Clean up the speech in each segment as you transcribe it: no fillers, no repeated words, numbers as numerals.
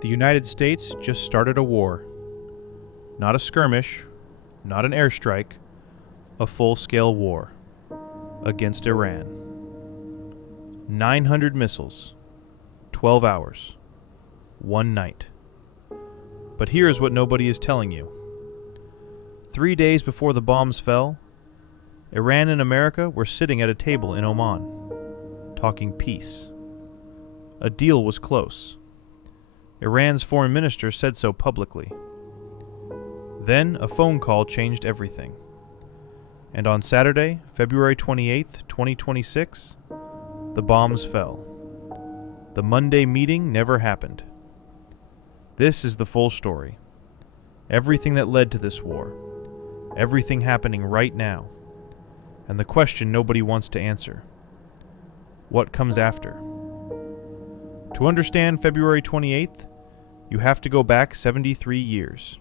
The United States just started a war. Not a skirmish, not an airstrike, a full-scale war against Iran. 900 missiles, 12 hours, one night. But here's what nobody is telling you. 3 days before the bombs fell, Iran and America were sitting at a table in Oman, talking peace. A deal was close. Iran's foreign minister said so publicly. Then a phone call changed everything. And on Saturday, February 28th, 2026, the bombs fell. The Monday meeting never happened. This is the full story. Everything that led to this war. Everything happening right now. And the question nobody wants to answer. What comes after? To understand February 28th, you have to go back 73 years.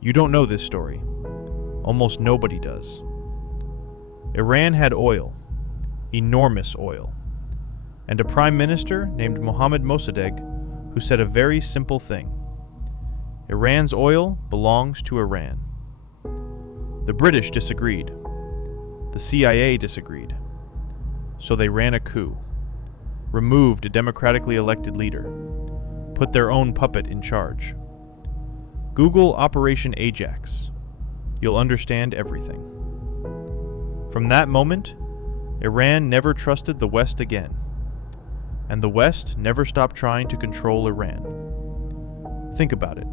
You don't know this story. Almost nobody does. Iran had oil, enormous oil, and a prime minister named Mohammad Mossadegh who said a very simple thing. Iran's oil belongs to Iran. The British disagreed. The CIA disagreed. So they ran a coup, removed a democratically elected leader, put their own puppet in charge. Google Operation Ajax. You'll understand everything. From that moment, Iran never trusted the West again, and the West never stopped trying to control Iran. Think about it.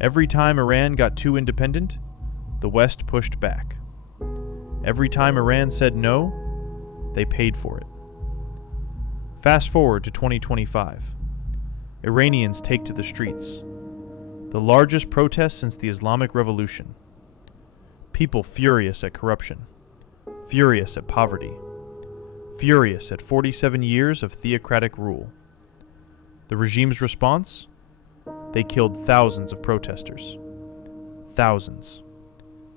Every time Iran got too independent, the West pushed back. Every time Iran said no, they paid for it. Fast forward to 2025. Iranians take to the streets. The largest protest since the Islamic Revolution. People furious at corruption, furious at poverty, furious at 47 years of theocratic rule. The regime's response? They killed thousands of protesters. Thousands.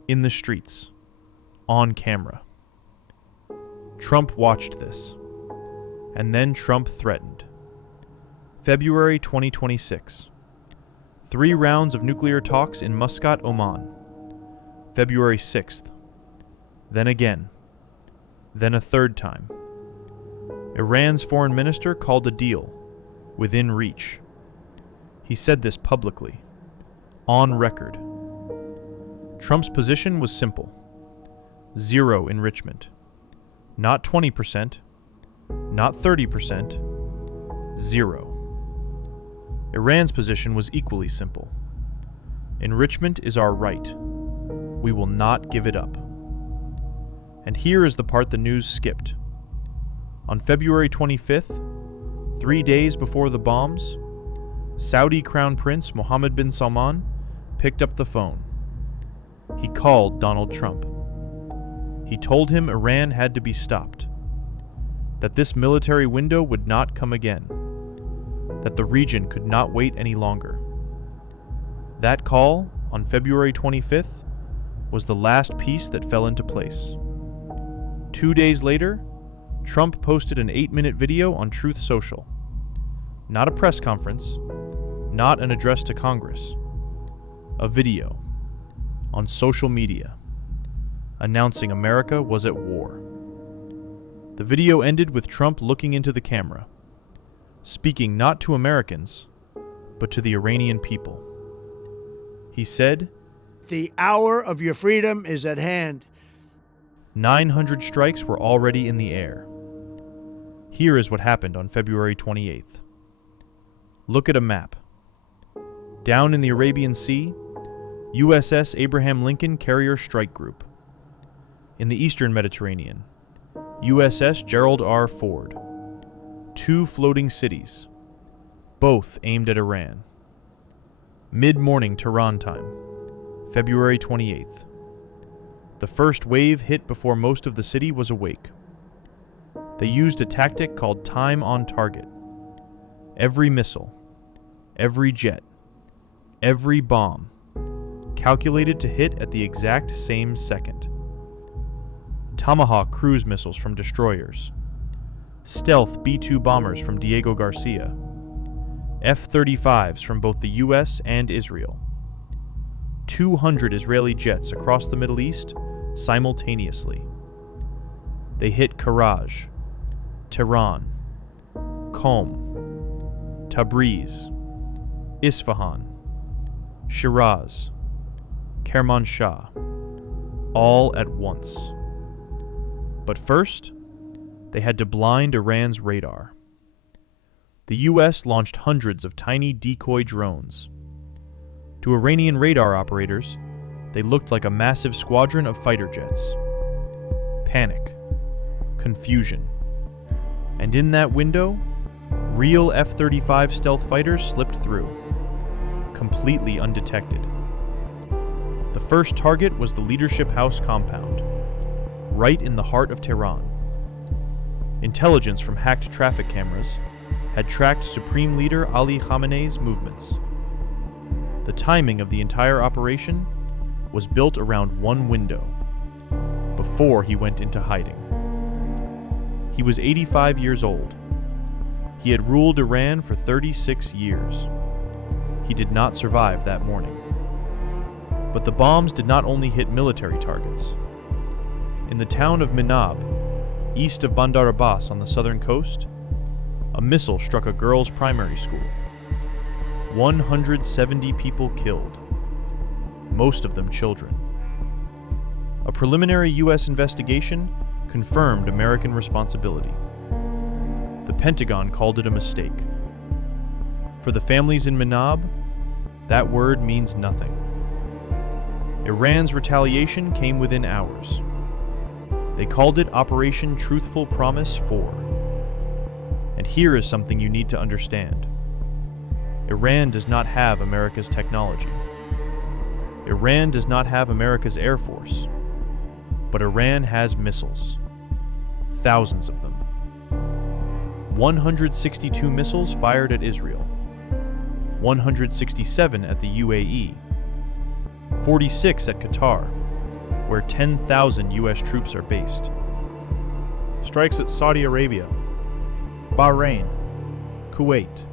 In the streets. On camera. Trump watched this. And then Trump threatened. February 2026. 3 rounds of nuclear talks in Muscat, Oman. February 6th. Then again. Then a third time. Iran's foreign minister called a deal. Within reach. He said this publicly. On record. Trump's position was simple. Zero enrichment. Not 20%. Not 30%. Zero. Iran's position was equally simple. Enrichment is our right. We will not give it up. And here is the part the news skipped. On February 25th, 3 days before the bombs, Saudi Crown Prince Mohammed bin Salman picked up the phone. He called Donald Trump. He told him Iran had to be stopped, that this military window would not come again, that the region could not wait any longer. That call, on February 25th, was the last piece that fell into place. 2 days later, Trump posted an 8-minute video on Truth Social. Not a press conference, not an address to Congress. A video on social media announcing America was at war. The video ended with Trump looking into the camera, speaking not to Americans, but to the Iranian people. He said, "The hour of your freedom is at hand." 900 strikes were already in the air. Here is what happened on February 28th. Look at a map. Down in the Arabian Sea, USS Abraham Lincoln Carrier Strike Group. In the Eastern Mediterranean, USS Gerald R. Ford. 2 floating cities, both aimed at Iran. Mid-morning Tehran time, February 28th. The first wave hit before most of the city was awake. They used a tactic called time on target. Every missile, every jet, every bomb, calculated to hit at the exact same second. Tomahawk cruise missiles from destroyers, stealth B-2 bombers from Diego Garcia, F-35s from both the US and Israel. 200 Israeli jets across the Middle East simultaneously. They hit Karaj, Tehran, Qom, Tabriz, Isfahan, Shiraz, Kermanshah, all at once. But first, they had to blind Iran's radar. The US launched hundreds of tiny decoy drones. To Iranian radar operators, they looked like a massive squadron of fighter jets. Panic, confusion, and in that window, real F-35 stealth fighters slipped through, completely undetected. The first target was the Leadership House compound, right in the heart of Tehran. Intelligence from hacked traffic cameras had tracked Supreme Leader Ali Khamenei's movements. The timing of the entire operation was built around one window, before he went into hiding. He was 85 years old. He had ruled Iran for 36 years. He did not survive that morning. But the bombs did not only hit military targets. In the town of Minab, east of Bandar Abbas on the southern coast, a missile struck a girls' primary school. 170 people killed, most of them children. A preliminary U.S. investigation confirmed American responsibility. The Pentagon called it a mistake. For the families in Minab, that word means nothing. Iran's retaliation came within hours. They called it Operation Truthful Promise 4. And here is something you need to understand. Iran does not have America's technology. Iran does not have America's Air Force. But Iran has missiles. Thousands of them. 162 missiles fired at Israel. 167 at the UAE. 46 at Qatar, where 10,000 U.S. troops are based. Strikes at Saudi Arabia, Bahrain, Kuwait.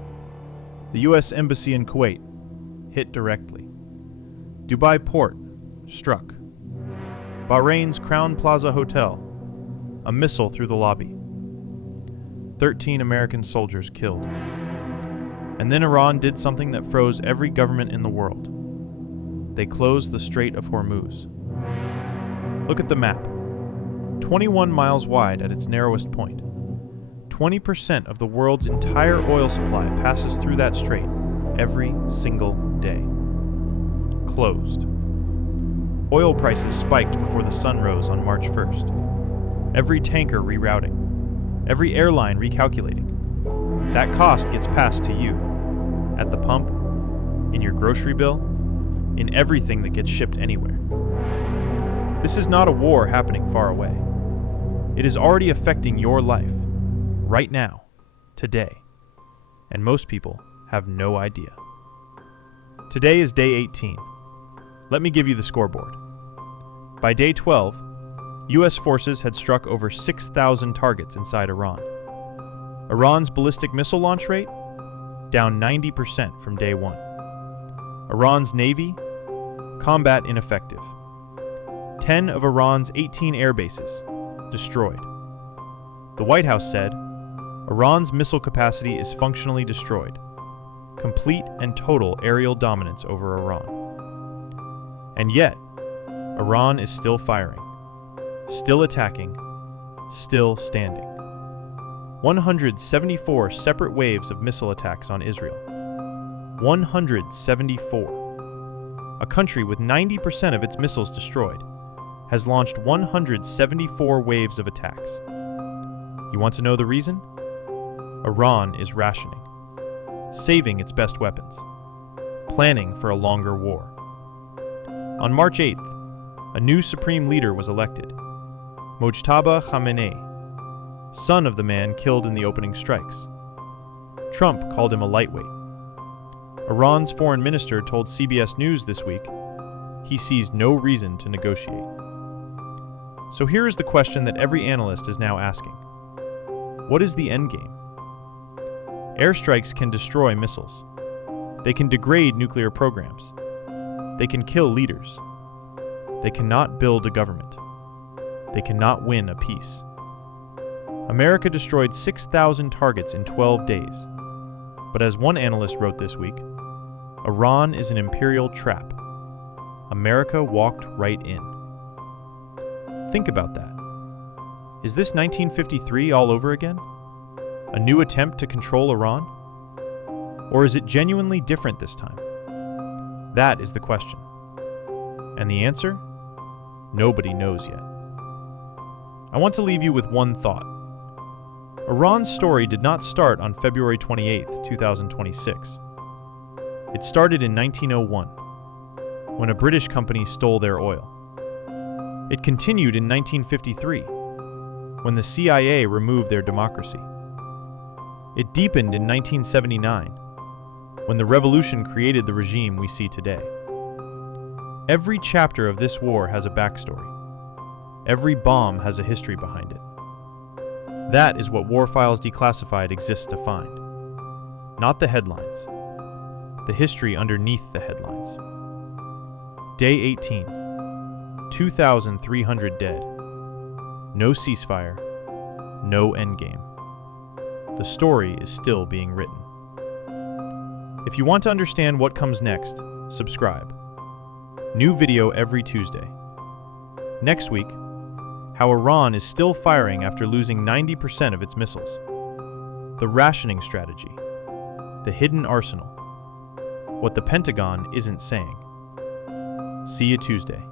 The U.S. Embassy in Kuwait hit directly. Dubai Port struck. Bahrain's Crown Plaza Hotel, a missile through the lobby. 13 American soldiers killed. And then Iran did something that froze every government in the world. They closed the Strait of Hormuz. Look at the map. 21 miles wide at its narrowest point. 20% of the world's entire oil supply passes through that strait every single day. Closed. Oil prices spiked before the sun rose on March 1st. Every tanker rerouting. Every airline recalculating. That cost gets passed to you. At the pump, in your grocery bill, in everything that gets shipped anywhere. This is not a war happening far away. It is already affecting your life, right now, today. And most people have no idea. Today is day 18. Let me give you the scoreboard. By day 12, U.S. forces had struck over 6,000 targets inside Iran. Iran's ballistic missile launch rate? Down 90% from day 1. Iran's navy? Combat ineffective. 10 of Iran's 18 air bases destroyed. The White House said, Iran's missile capacity is functionally destroyed. Complete and total aerial dominance over Iran. And yet, Iran is still firing, still attacking, still standing. 174 separate waves of missile attacks on Israel. 174. A country with 90% of its missiles destroyed has launched 174 waves of attacks. You want to know the reason? Iran is rationing, saving its best weapons, planning for a longer war. On March 8th, a new supreme leader was elected, Mojtaba Khamenei, son of the man killed in the opening strikes. Trump called him a lightweight. Iran's foreign minister told CBS News this week he sees no reason to negotiate. So here is the question that every analyst is now asking. What is the endgame? Airstrikes can destroy missiles. They can degrade nuclear programs. They can kill leaders. They cannot build a government. They cannot win a peace. America destroyed 6,000 targets in 12 days. But as one analyst wrote this week, Iran is an imperial trap. America walked right in. Think about that. Is this 1953 all over again? A new attempt to control Iran? Or is it genuinely different this time? That is the question. And the answer? Nobody knows yet. I want to leave you with one thought. Iran's story did not start on February 28, 2026. It started in 1901, when a British company stole their oil. It continued in 1953, when the CIA removed their democracy. It deepened in 1979, when the revolution created the regime we see today. Every chapter of this war has a backstory. Every bomb has a history behind it. That is what War Files Declassified exists to find. Not the headlines. The history underneath the headlines. Day 18. 2,300 dead. No ceasefire. No endgame. The story is still being written. If you want to understand what comes next, subscribe. New video every Tuesday. Next week, how Iran is still firing after losing 90% of its missiles. The rationing strategy. The hidden arsenal. What the Pentagon isn't saying. See you Tuesday.